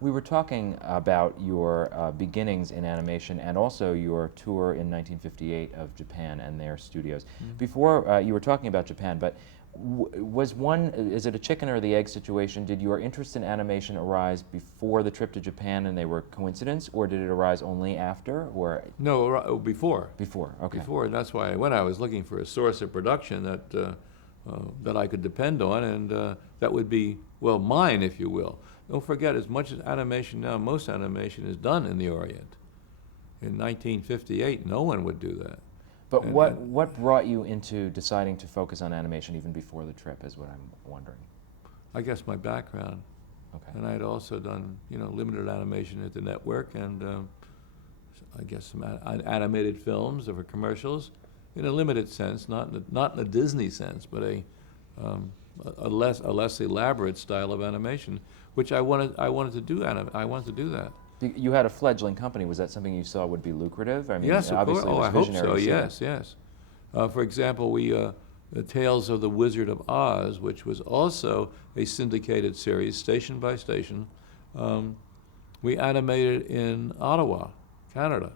We were talking about your beginnings in animation and also your tour in 1958 of Japan and their studios. Before, you were talking about Japan, but is it a chicken or the egg situation? Did your interest in animation arise before the trip to Japan and they were coincidence, or did it arise only after, or No, before. before? Okay. Before, and that's why when I was looking for a source of production that I could depend on, and that would be, well, mine, if you will. Don't forget, as much as animation now, most animation is done in the Orient. In 1958, no one would do that. But And- what brought you into deciding to focus on animation even before the trip is what I'm wondering. I guess my background. Okay. And I had also done, limited animation at the network, and I guess some animated films or commercials, in a limited sense, not in a Disney sense, but a less elaborate style of animation, which I wanted to do. I wanted to do that. You had a fledgling company. Was that something you saw would be lucrative? I mean, Yes, of course. obviously it Oh, was I hope visionary, so. so- Yes, yes. For example, the Tales of the Wizard of Oz, which was also a syndicated series, station by station, we animated in Ottawa, Canada.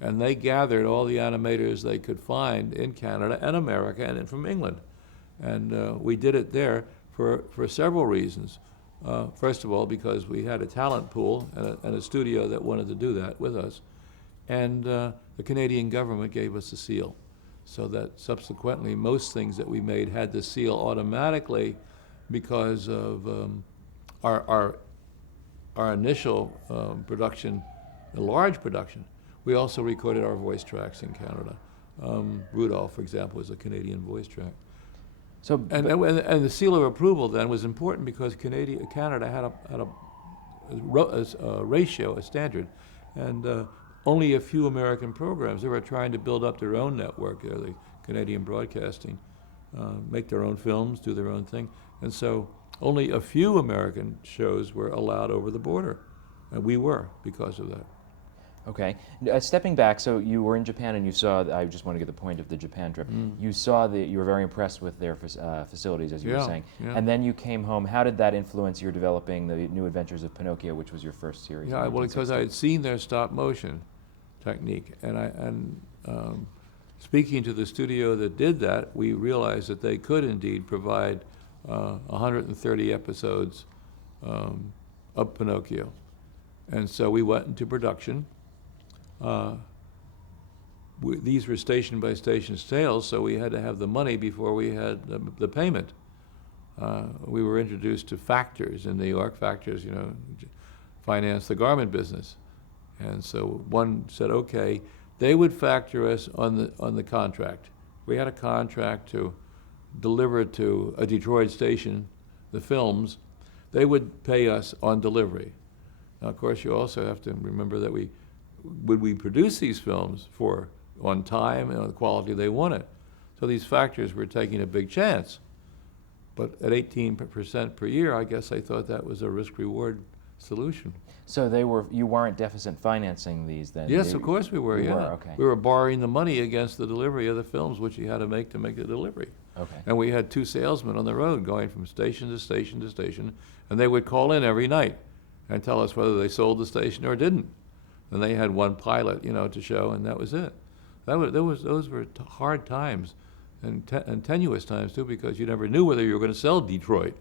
And they gathered all the animators they could find in Canada and America and from England. And we did it there for several reasons. First of all, because we had a talent pool and a studio that wanted to do that with us. And the Canadian government gave us a seal, so that subsequently most things that we made had the seal automatically because of our initial production, a large production. We also recorded our voice tracks in Canada. Rudolph, for example, was a Canadian voice track. So, And the seal of approval then was important because Canada had a ratio, a standard, and only a few American programs. They were trying to build up their own network, the Canadian Broadcasting, make their own films, do their own thing, and so only a few American shows were allowed over the border, and we were because of that. okay. Stepping back, so you were in Japan and you saw, I just want to get the point of the Japan trip. You saw you were very impressed with their facilities, as you were Yeah, saying. yeah. And then you came home. How did that influence your developing the New Adventures of Pinocchio, which was your first series? Yeah, in well, because I 1960? had seen their stop motion technique, and speaking to the studio that did that, we realized that they could indeed provide 130 episodes of Pinocchio, and so we went into production. These were station by station sales, so we had to have the money before we had the payment. We were introduced to factors in New York. Factors, finance the garment business. And so one said, okay, they would factor us on the contract. We had a contract to deliver to a Detroit station the films. They would pay us on delivery. Now, of course, you also have to remember that we produce these films on time and on the quality they wanted. So these factors were taking a big chance. But at 18% per year, I guess I thought that was a risk-reward solution. So you weren't deficit financing these then? Yes, of course we were, You yeah. were, okay. We were borrowing the money against the delivery of the films, which you had to make the delivery. Okay. And we had 2 salesmen on the road going from station to station to station, and they would call in every night and tell us whether they sold the station or didn't. And they had one pilot, to show, and that was it. Those were hard times, and tenuous times too, because you never knew whether you were going to sell Detroit,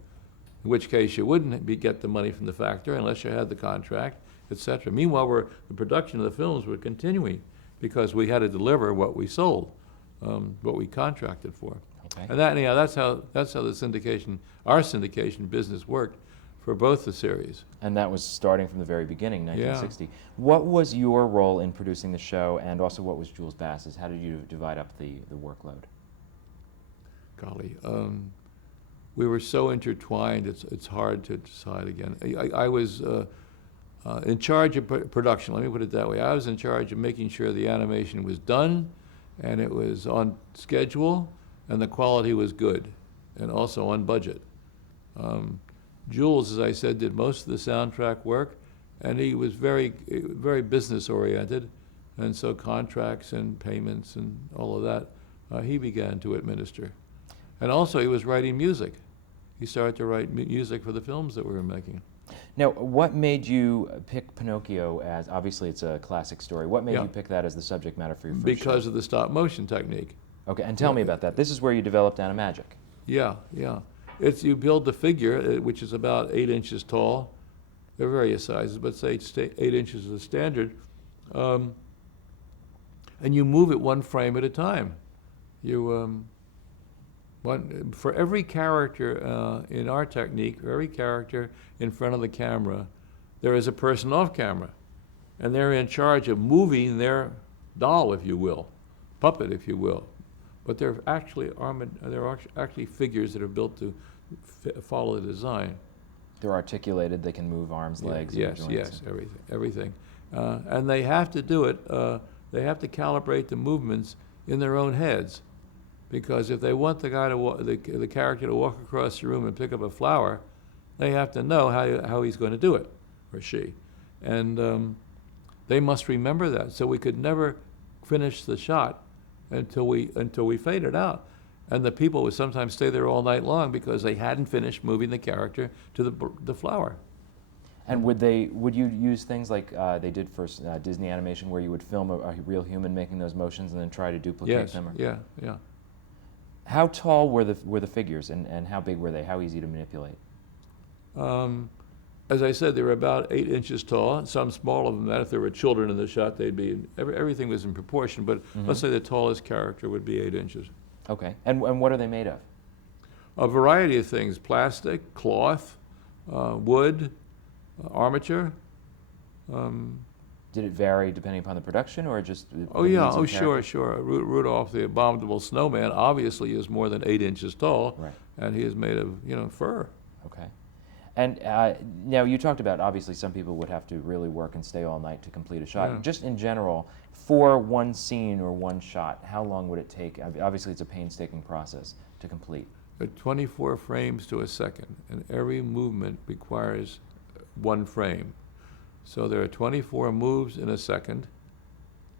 in which case you wouldn't get the money from the factory unless you had the contract, etc. Meanwhile, the production of the films was continuing because we had to deliver what we sold, what we contracted for. Okay. And that's how our syndication business worked for both the series. And that was starting from the very beginning, Yeah. 1960. What was your role in producing the show, and also what was Jules Bass's? How did you divide up the workload? Golly, we were so intertwined, it's hard to decide again. I was in charge of production, let me put it that way. I was in charge of making sure the animation was done, and it was on schedule, and the quality was good, and also on budget. Jules, as I said, did most of the soundtrack work, and he was very, very business-oriented, and so contracts and payments and all of that, he began to administer. And also, he was writing music. He started to write music for the films that we were making. Now, what made you pick Pinocchio as, obviously it's a classic story, what made Yeah. you pick that as the subject matter for your first Because show? of the stop motion technique. Okay, and tell me about that. This is where you developed animagic. Yeah, yeah. It's you build the figure, which is about 8 inches tall. There are various sizes, but say 8 inches is the standard. Um, and you move it one frame at a time. You for every character in our technique, for every character in front of the camera, there is a person off camera, and they're in charge of moving their doll, if you will, puppet, if you will. But they're actually actually figures that are built to follow the design. They're articulated, they can move arms, legs, and Yes, joints. yes, everything. And they have to do it, they have to calibrate the movements in their own heads. Because if they want the guy to the character to walk across the room and pick up a flower, they have to know how he's going to do it, or she. And they must remember that. So we could never finish the shot until we faded out. And the people would sometimes stay there all night long because they hadn't finished moving the character to the flower. And would you use things like they did for Disney animation, where you would film a real human making those motions and then try to duplicate Yes, them? Or? yeah, yeah. How tall were the figures, and how big were they? How easy to manipulate? As I said, they were about 8 inches tall. Some smaller than that. If there were children in the shot, they'd be. Everything was in proportion. But let's say the tallest character would be 8 inches. Okay. And what are they made of? A variety of things: plastic, cloth, wood, armature. Did it vary depending upon the production, or just? Oh the yeah, needs of oh the sure, character? sure. Rudolph, the abominable snowman, obviously is more than 8 inches tall, Right. and he is made of fur. Okay. And now you talked about, obviously some people would have to really work and stay all night to complete a shot. Yeah. Just in general, for one scene or one shot, how long would it take? Obviously it's a painstaking process to complete. At 24 frames to a second, and every movement requires one frame. So there are 24 moves in a second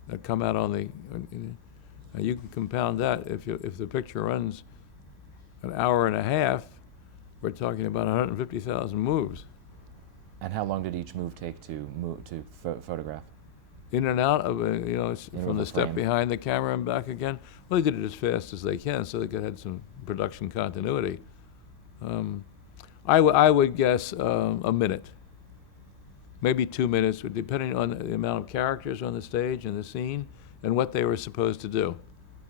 that come out on the. Now you can compound that if the picture runs an hour and a half. We're talking about 150,000 moves. And how long did each move take to photograph? In and out of from the step frame. behind the camera and back again. Well, they did it as fast as they can, so they could have some production continuity. I would guess a minute, maybe 2 minutes, depending on the amount of characters on the stage and the scene and what they were supposed to do.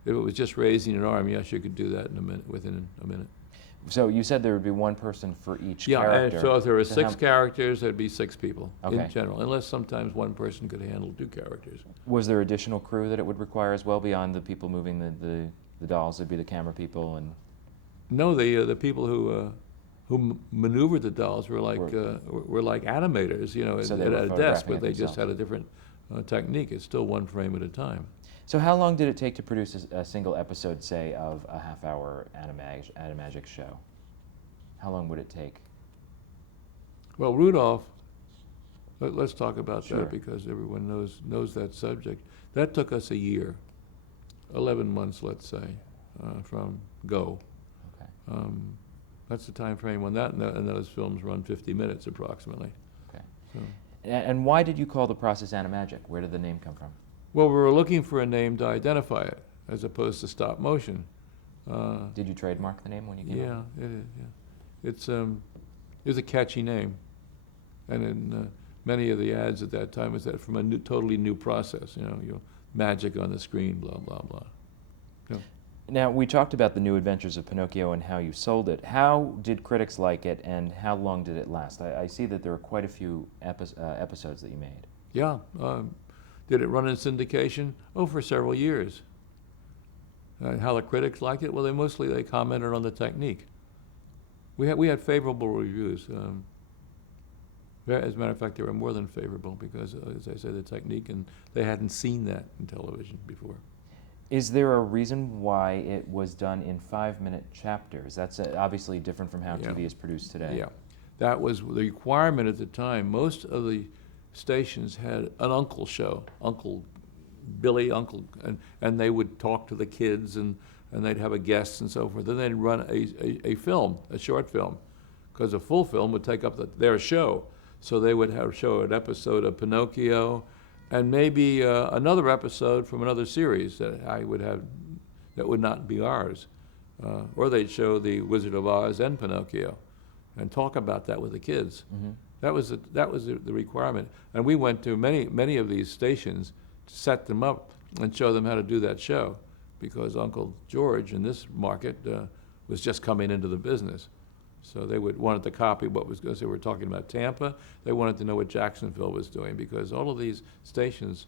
If it was just raising an arm, yes, you could do that within a minute. So you said there would be one person for each Yeah, character. and so if there were So 6 how- characters, there'd be 6 people Okay. in general, unless sometimes one person could handle 2 characters. Was there additional crew that it would require as well, beyond the people moving the dolls? It'd be the camera people and... No, the people who maneuvered the dolls were like animators, So at they were a desk, photographing but it they just themselves. had a different technique. It's still one frame at a time. So how long did it take to produce a single episode, say, of a half-hour animagic show? How long would it take? Well, Rudolph, let's talk about Sure. that because everyone knows that subject. That took us a year, 11 months, let's say, from go. Okay. That's the time frame when and those films run 50 minutes approximately. Okay. So. And why did you call the process animagic? Where did the name come from? Well, we were looking for a name to identify it, as opposed to stop motion. Did you trademark the name when you came up? Yeah, it is, yeah. It's a catchy name, and in many of the ads at that time was that from a totally new process. Magic on the screen, blah blah blah. Yeah. Now, we talked about the New Adventures of Pinocchio and how you sold it. How did critics like it, and how long did it last? I see that there are quite a few episodes that you made. Yeah. Did it run in syndication? Oh, for several years. How the critics liked it? Well, they commented on the technique. We had favorable reviews. As a matter of fact, they were more than favorable because, as I said, the technique, and they hadn't seen that in television before. Is there a reason why it was done in 5-minute chapters? That's obviously different from how Yeah. TV is produced today. Yeah, that was the requirement at the time. Most of the stations had an uncle show, Uncle Billy, and they would talk to the kids, and they'd have a guest and so forth. Then they'd run a film, a short film, because a full film would take up their show. So they would show an episode of Pinocchio, and maybe another episode from another series that I would have that would not be ours. Or they'd show The Wizard of Oz and Pinocchio and talk about that with the kids. Mm-hmm. That was the requirement. And we went to many of these stations to set them up and show them how to do that show, because Uncle George in this market was just coming into the business. So they wanted to copy what was going. So they were talking about Tampa. They wanted to know what Jacksonville was doing, because all of these stations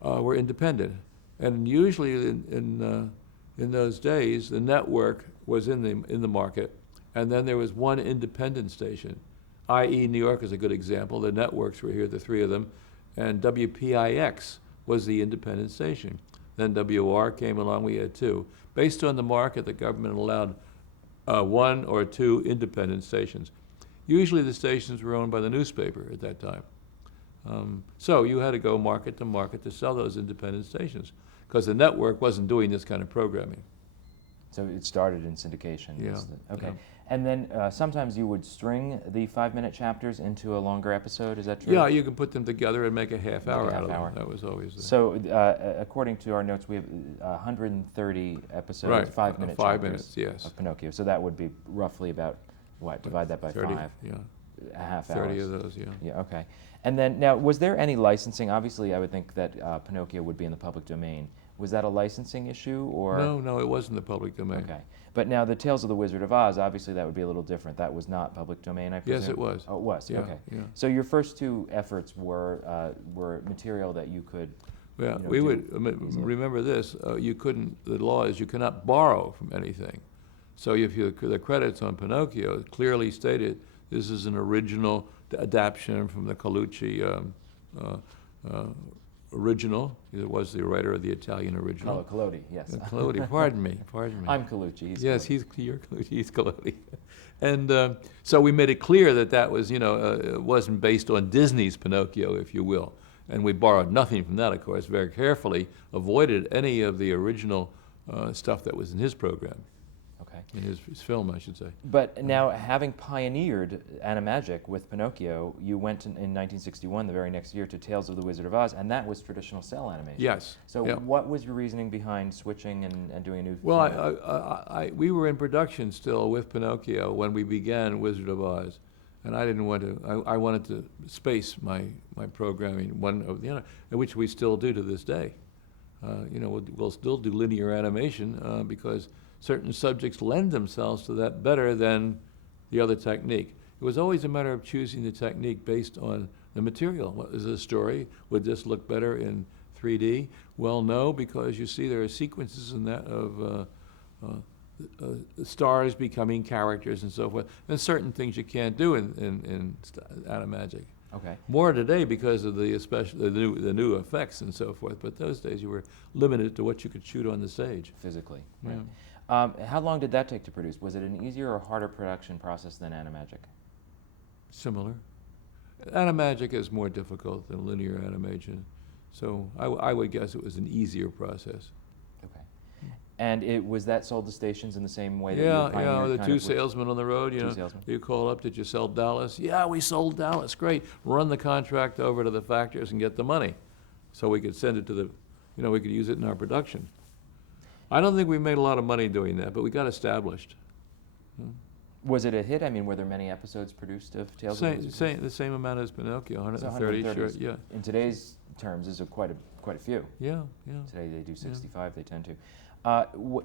were independent. And usually in those days, the network was in the market, and then there was one independent station, i.e. New York is a good example. The networks were here, the three of them, and WPIX was the independent station. Then WR came along, we had two. Based on the market, the government allowed one or two independent stations. Usually the stations were owned by the newspaper at that time. So you had to go market to market to sell those independent stations, because the network wasn't doing this kind of programming. So it started in syndication. Yeah. Okay. Yeah. And then sometimes you would string the 5-minute chapters into a longer episode, is that true? Yeah, you can put them together and make a half hour a half out of hour. them. That was always the... So according to our notes, we have 130 episodes, Right, 5-minute 5 chapters minutes, yes. of Pinocchio. So that would be roughly about, what, divide that by 30, 5? yeah. A half 30 hours. of those, yeah. Yeah, okay. And then, now, was there any licensing? Obviously, I would think that Pinocchio would be in the public domain. Was that a licensing issue, or? No, it wasn't the public domain. Okay. But now, the Tales of the Wizard of Oz, obviously that would be a little different. That was not public domain, I presume? Yes, it was. Oh, it was, Yeah, okay. yeah. So your first two efforts were material that you could, Yeah, you know, we do would, easily. remember this, you couldn't, the law is you cannot borrow from anything. So if the credits on Pinocchio clearly stated this is an original adaptation from the Colucci original. It was the writer of the Italian original. Collodi, yes. Collodi, pardon me. I'm Colucci, he's Yes, Collodi. you're Collodi, he's Collodi. And so we made it clear that that was, it wasn't based on Disney's Pinocchio, if you will. And we borrowed nothing from that, of course, very carefully, avoided any of the original stuff that was in his program, Okay. in his film, I should say. But now, having pioneered animagic with Pinocchio, you went in 1961, the very next year, to Tales of the Wizard of Oz, and that was traditional cell animation. Yes. So yeah. what was your reasoning behind switching and doing a new Well, format? we were in production still with Pinocchio when we began Wizard of Oz, and I didn't want to. I wanted to space my programming one over the other, which we still do to this day. We'll still do linear animation because certain subjects lend themselves to that better than the other technique. It was always a matter of choosing the technique based on the material. What is the story? Would this look better in 3D? Well, no, because you see there are sequences in that of stars becoming characters and so forth, and certain things you can't do in animagic. Okay. More today because of especially the new effects and so forth, but those days you were limited to what you could shoot on the stage. Physically, Yeah. right. How long did that take to produce? Was it an easier or harder production process than animagic? Similar. Animagic is more difficult than linear animation, so I would guess it was an easier process. Okay. And was that sold to stations in the same way that you Yeah, pioneered the kind two of with- salesmen on the road, Two salesmen. you call up, did you sell Dallas? Yeah, we sold Dallas, great. Run the contract over to the factors and get the money. So we could send it to we could use it in our production. I don't think we made a lot of money doing that, but we got established. Was it a hit? I mean, were there many episodes produced of Tales of the Wizard of Oz? The same amount as Pinocchio, So 130, 130 sure, yeah. In today's terms, is quite a few. Yeah. Today they do 65, they tend to.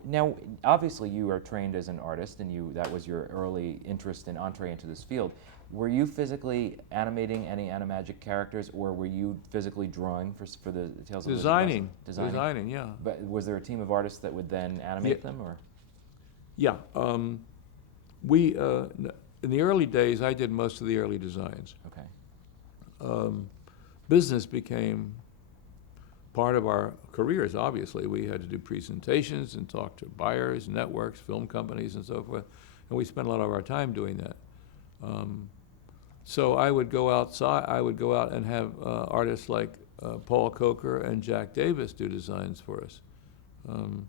Now, obviously you are trained as an artist, and that was your early interest and entree into this field. Were you physically animating any animagic characters, or were you physically drawing for the Tales of the Wizard of Oz? Designing, yeah. But was there a team of artists that would then animate them, or? Yeah, we, in the early days, I did most of the early designs. Okay. Business became part of our careers, obviously. We had to do presentations and talk to buyers, networks, film companies, and so forth, and we spent a lot of our time doing that. So I would go outside, I would go out and have artists like Paul Coker and Jack Davis do designs for us. And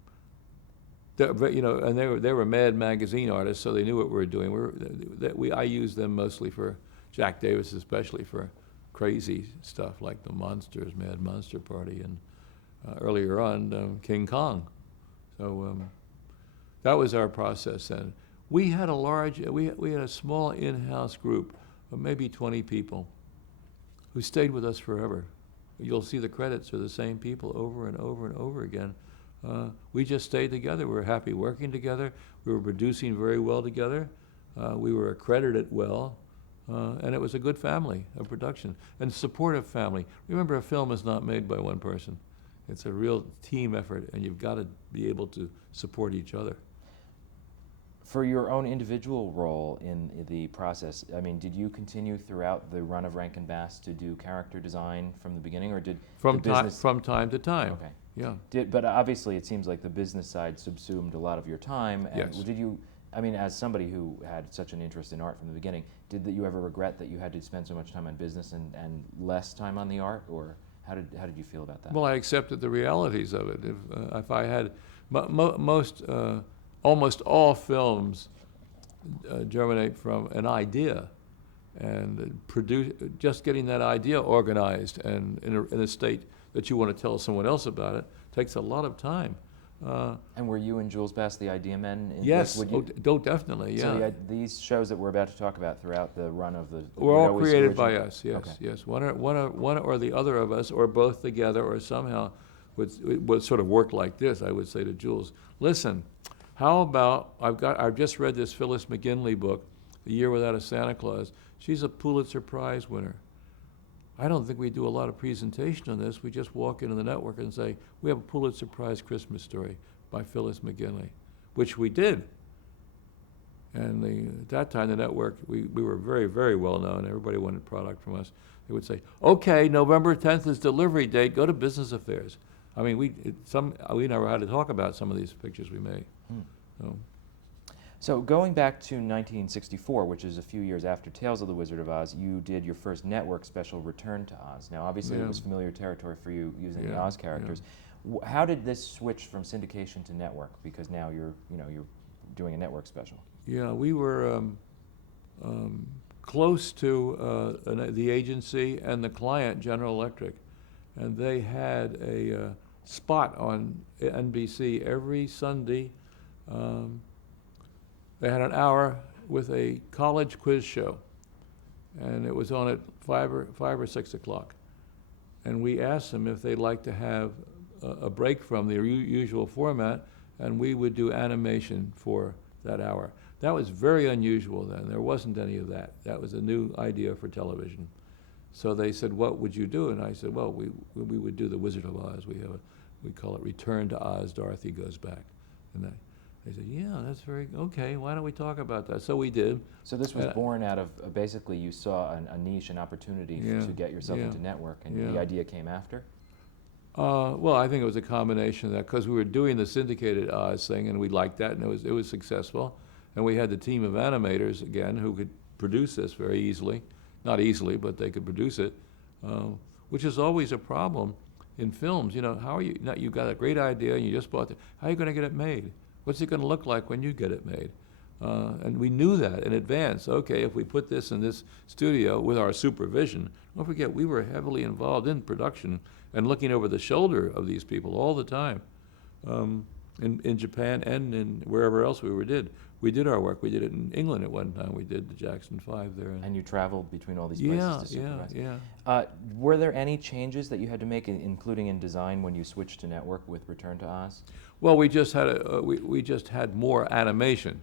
they were Mad magazine artists, so they knew what we were doing. I used them mostly for Jack Davis especially for crazy stuff like the Monsters, Mad Monster Party, and earlier on King Kong. So that was our process then. We had we had a small in-house group of maybe 20 people who stayed with us forever. You'll see the credits are the same people over and over and over again. We just stayed together. We were happy working together. We were producing very well together. We were accredited well. And it was a good family of production and supportive family. Remember, a film is not made by one person. It's a real team effort, and you've got to be able to support each other. For your own individual role in the process, I mean, did you continue throughout the run of Rankin Bass to do character design from the beginning, or did From the business... from time to time. Okay. Yeah. But obviously, it seems like the business side subsumed a lot of your time. And Yes. did you, I mean, as somebody who had such an interest in art from the beginning, did you ever regret that you had to spend so much time on business and less time on the art, or how did you feel about that? Well, I accepted the realities of it. If I had almost all films germinate from an idea, and just getting that idea organized and in a state that you want to tell someone else about it takes a lot of time. And were you and Jules Bass the idea men? Yes, Would you, definitely, yeah. So these shows that we're about to talk about throughout the run of the... Were all created by originate? us, yes, Okay. yes. One or the other of us, or both together, or somehow would sort of work like this. I would say to Jules, listen, how about, I've just read this Phyllis McGinley book, The Year Without a Santa Claus. She's a Pulitzer Prize winner. I don't think we do a lot of presentation on this. We just walk into the network and say, we have a Pulitzer Prize Christmas story by Phyllis McGinley, which we did. And at that time, the network, we were very, very well known. Everybody wanted product from us. They would say, okay, November 10th is delivery date, go to Business Affairs. I mean, we never had to talk about some of these pictures we made. So going back to 1964, which is a few years after Tales of the Wizard of Oz, you did your first network special, Return to Oz. Now, obviously, it was familiar territory for you using the Oz characters. How did this switch from syndication to network? Because now you're doing a network special. Yeah, we were close to the agency and the client, General Electric, and they had a spot on NBC every Sunday. They had an hour with a college quiz show, and it was on at 5 or 6 o'clock. And we asked them if they'd like to have a break from their usual format, and we would do animation for that hour. That was very unusual then. There wasn't any of that. That was a new idea for television. So they said, what would you do? And I said, well, we would do The Wizard of Oz. We call it Return to Oz, Dorothy Goes Back. And they said, yeah, that's okay, why don't we talk about that? So we did. So this was born out of, basically you saw a niche, an opportunity to get yourself into network, and the idea came after? Well, I think it was a combination of that, because we were doing the syndicated Oz thing, and we liked that, and it was successful. And we had the team of animators, again, who could produce this very easily. Not easily, but they could produce it, which is always a problem in films. You know, how are you, you've got a great idea, and you just bought it. How are you going to get it made? What's it going to look like when you get it made? And we knew that in advance. Okay, if we put this in this studio with our supervision, don't forget, we were heavily involved in production and looking over the shoulder of these people all the time, in Japan and in wherever else we did our work. We did it in England at one time. We did the Jackson 5 there. And you traveled between all these places to supervise? Yeah. Were there any changes that you had to make, including in design, when you switched to network with Return to Oz? Well, we just had we just had more animation.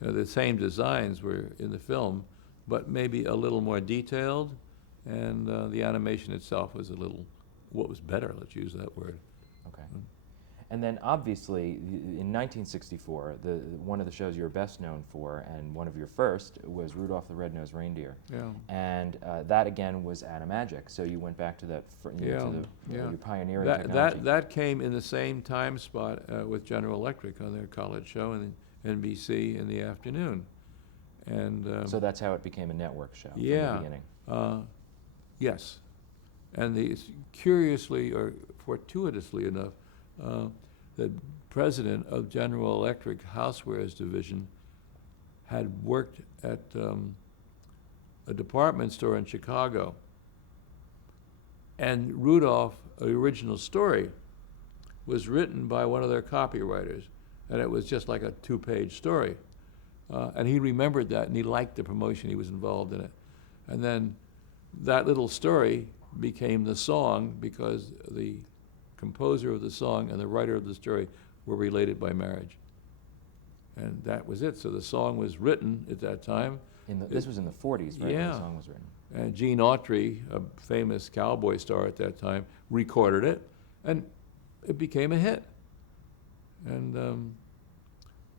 The same designs were in the film, but maybe a little more detailed, and the animation itself was what was better, let's use that word. Okay. And then obviously, in 1964, one of the shows you're best known for, and one of your first, was Rudolph the Red-Nosed Reindeer. Yeah. And that again was Animagic. So you went back to that, your pioneering technology. That came in the same time spot with General Electric on their college show and NBC in the afternoon. And so that's how it became a network show from the beginning. Yes. And curiously or fortuitously enough, the president of General Electric Housewares division had worked at a department store in Chicago. And Rudolph, the original story, was written by one of their copywriters, and it was just like a 2-page story. And he remembered that, and he liked the promotion. He was involved in it. And then that little story became the song because the composer of the song and the writer of the story were related by marriage. And that was it. So the song was written at that time. This was in the 40s, right? Yeah. When the song was written. And Gene Autry, a famous cowboy star at that time, recorded it, and it became a hit. And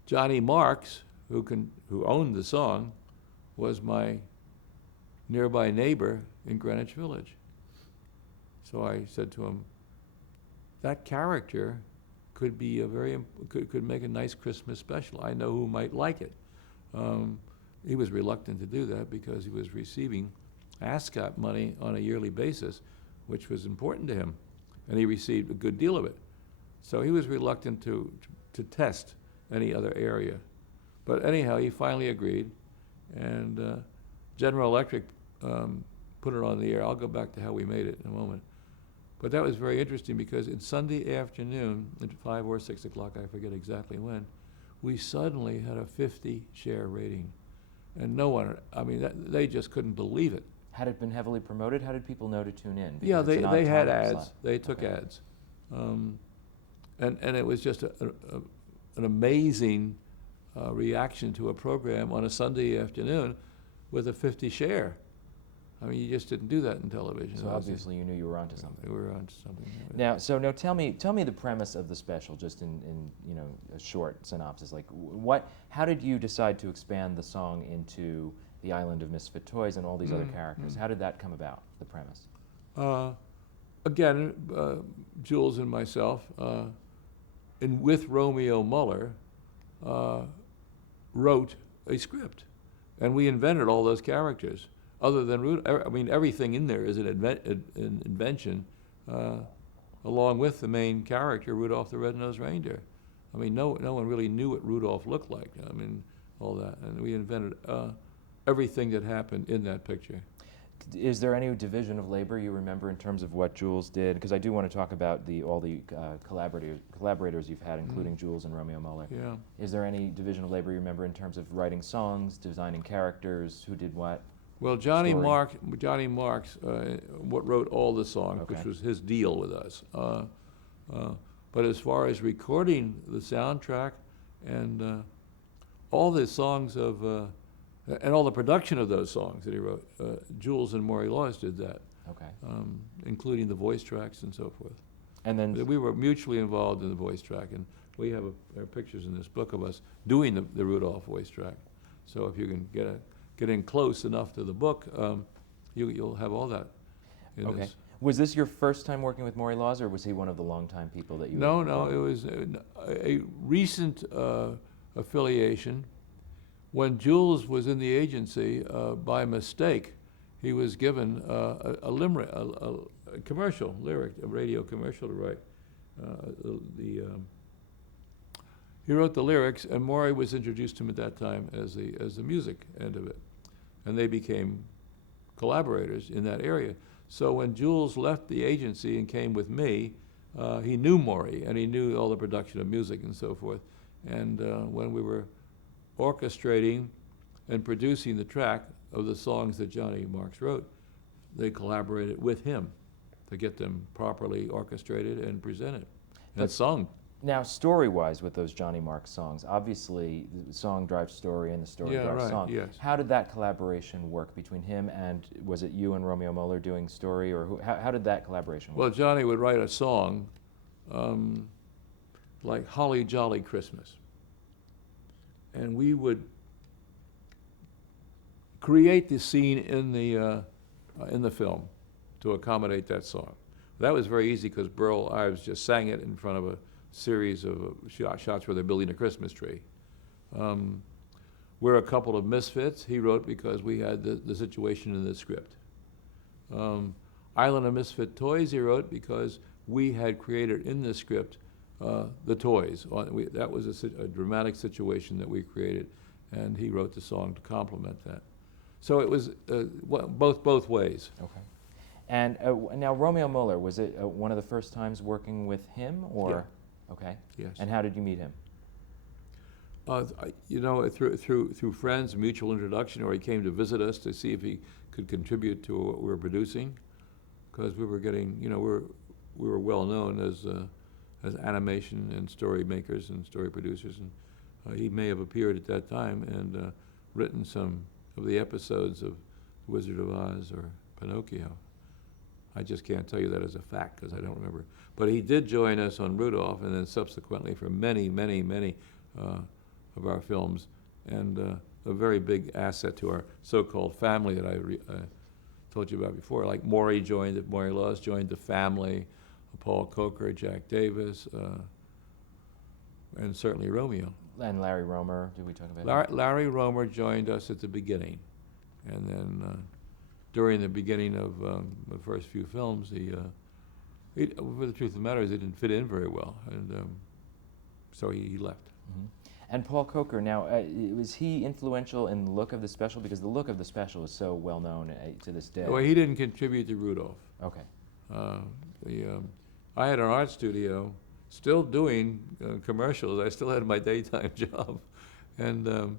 Johnny Marks, who owned the song, was my nearby neighbor in Greenwich Village. So I said to him, that character could be could make a nice Christmas special. I know who might like it. He was reluctant to do that because he was receiving ASCAP money on a yearly basis, which was important to him, and he received a good deal of it. So he was reluctant to test any other area. But anyhow, he finally agreed, and General Electric put it on the air. I'll go back to how we made it in a moment. But that was very interesting because in Sunday afternoon, at 5 or 6 o'clock, I forget exactly when, we suddenly had a 50 share rating. And no one, I mean, they just couldn't believe it. Had it been heavily promoted? How did people know to tune in? Yeah, Because it's an they odd had time ads. slot. They took Okay. ads. And it was just an amazing reaction to a program on a Sunday afternoon with a 50 share. I mean, you just didn't do that in television. So obviously you knew you were onto something. We were onto something. Now, tell me the premise of the special, just in a short synopsis. Like, how did you decide to expand the song into the island of misfit toys and all these other characters? How did that come about? The premise. Again, Jules and myself, and with Romeo Muller, wrote a script, and we invented all those characters. Other than I mean, everything in there is an invention, along with the main character, Rudolph the Red-Nosed Reindeer. I mean, no one really knew what Rudolph looked like. I mean, all that, and we invented everything that happened in that picture. Is there any division of labor you remember in terms of what Jules did? Because I do want to talk about all the collaborators you've had, including Jules and Romeo Muller. Yeah. Is there any division of labor you remember in terms of writing songs, designing characters, who did what? Well, Johnny Story. Marks, what wrote all the songs, Okay. which was his deal with us. But as far as recording the soundtrack and all the songs of, and all the production of those songs that he wrote, Jules and Maury Laws did that, Okay. including the voice tracks and so forth. And then We were mutually involved in the voice track, and we have there are pictures in this book of us doing the Rudolph voice track. So if you can get in close enough to the book, you'll have all that in okay. this. Was this your first time working with Maury Laws, or was he one of the longtime people that you? No, it was a recent affiliation. When Jules was in the agency, by mistake, he was given a limerick, a commercial lyric, a radio commercial to write. He wrote the lyrics, and Maury was introduced to him at that time as the music end of it, and they became collaborators in that area. So when Jules left the agency and came with me, he knew Maury, and he knew all the production of music and so forth. And when we were orchestrating and producing the track of the songs that Johnny Marks wrote, they collaborated with him to get them properly orchestrated and presented and sung. Now, story-wise, with those Johnny Marks songs, obviously the song drives story and the story Yeah, drives right, song. yes. How did that collaboration work between him and, was it you and Romeo Muller doing story, or how did that collaboration work? Well, Johnny would write a song like Holly Jolly Christmas. And we would create the scene in the film to accommodate that song. That was very easy because Burl Ives just sang it in front of a series of shots where they're building a Christmas tree. We're a couple of misfits, he wrote, because we had the situation in the script. Island of Misfit Toys, he wrote, because we had created in the script the toys. That was a dramatic situation that we created, and he wrote the song to complement that. So it was both ways. Okay. And now Romeo Muller, was it one of the first times working with him, or? Yeah. Okay. Yes. And how did you meet him? You know, through friends, mutual introduction, or he came to visit us to see if he could contribute to what we were producing, because we were getting, you know, we were well known as animation and story makers and story producers, and he may have appeared at that time and written some of the episodes of Wizard of Oz or Pinocchio. I just can't tell you that as a fact because I don't remember. But he did join us on Rudolph, and then subsequently for many of our films, and a very big asset to our so-called family that I told you about before. Like Maury Laws joined the family, Paul Coker, Jack Davis, and certainly Romeo. And Larry Romer, did we talk about him? Larry Romer joined us at the beginning, and then during the beginning of the first few films, for the truth of the matter is, he didn't fit in very well, and so he left. Mm-hmm. And Paul Coker, now, was he influential in the look of the special? Because the look of the special is so well known to this day. Well, he didn't contribute to Rudolph. Okay. I had an art studio, still doing commercials. I still had my daytime job, and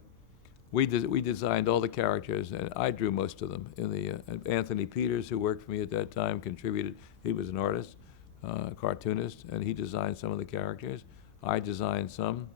we designed all the characters, and I drew most of them. Anthony Peters, who worked for me at that time, contributed. He was an artist, cartoonist, and he designed some of the characters. I designed some.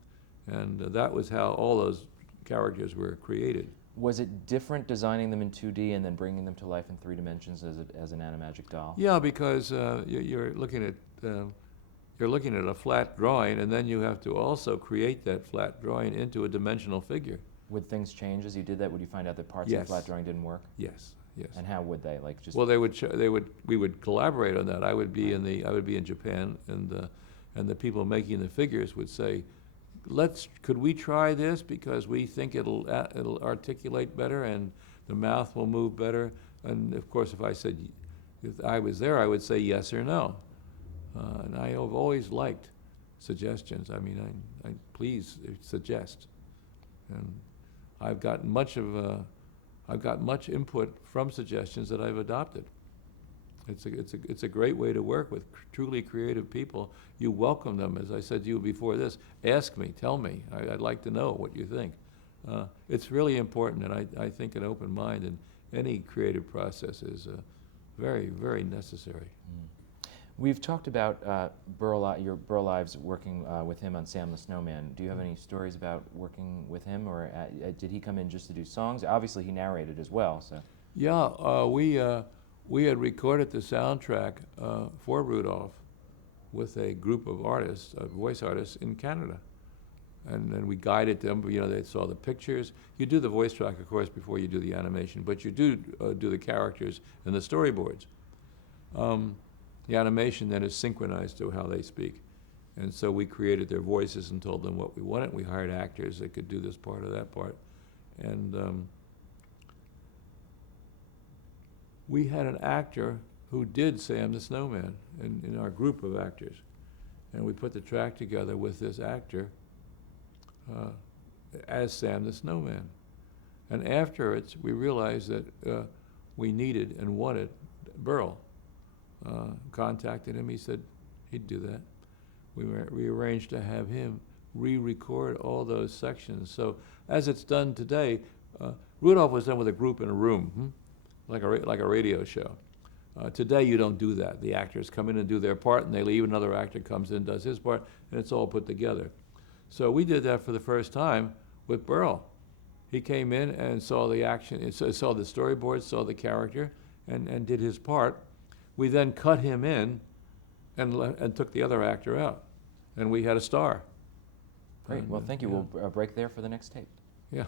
And that was how all those characters were created. Was it different designing them in 2D and then bringing them to life in 3 dimensions as an animagic doll? Yeah, because you're looking at a flat drawing, and then you have to also create that flat drawing into a dimensional figure. Would things change as you did that? Would you find out that parts Yes. of the flat drawing didn't work? Yes, yes. And how would they? Like just Well, we would collaborate on that. I would be in Japan, and the people making the figures would say, could we try this because we think it'll articulate better and the mouth will move better? And of course, if I was there, I would say yes or no. And I have always liked suggestions. I mean, I please suggest. And I've got much input from suggestions that I've adopted. It's a great way to work with truly creative people. You welcome them, as I said to you before this. Ask me, tell me. I'd like to know what you think. It's really important, and I think an open mind in any creative process is very, very necessary. Mm. We've talked about your Burl Ives working with him on Sam the Snowman. Do you have any stories about working with him, or did he come in just to do songs? Obviously, he narrated as well. So. Yeah, we had recorded the soundtrack for Rudolph with a group of artists, voice artists in Canada. And then we guided them, you know, they saw the pictures. You do the voice track, of course, before you do the animation, but you do the characters and the storyboards. The animation then is synchronized to how they speak. And so we created their voices and told them what we wanted. We hired actors that could do this part or that part. And we had an actor who did Sam the Snowman in our group of actors. And we put the track together with this actor as Sam the Snowman. And afterwards, we realized that we needed and wanted Burl. Contacted him, he said he'd do that. We arranged to have him re-record all those sections. So as it's done today, Rudolph was done with a group in a room, like a radio show. Today you don't do that. The actors come in and do their part and they leave, another actor comes in and does his part, and it's all put together. So we did that for the first time with Burl. He came in and saw the action, saw the storyboard, saw the character, and did his part. We then cut him in and took the other actor out, and we had a star. Great. Well, thank you. Yeah. We'll break there for the next tape. Yeah.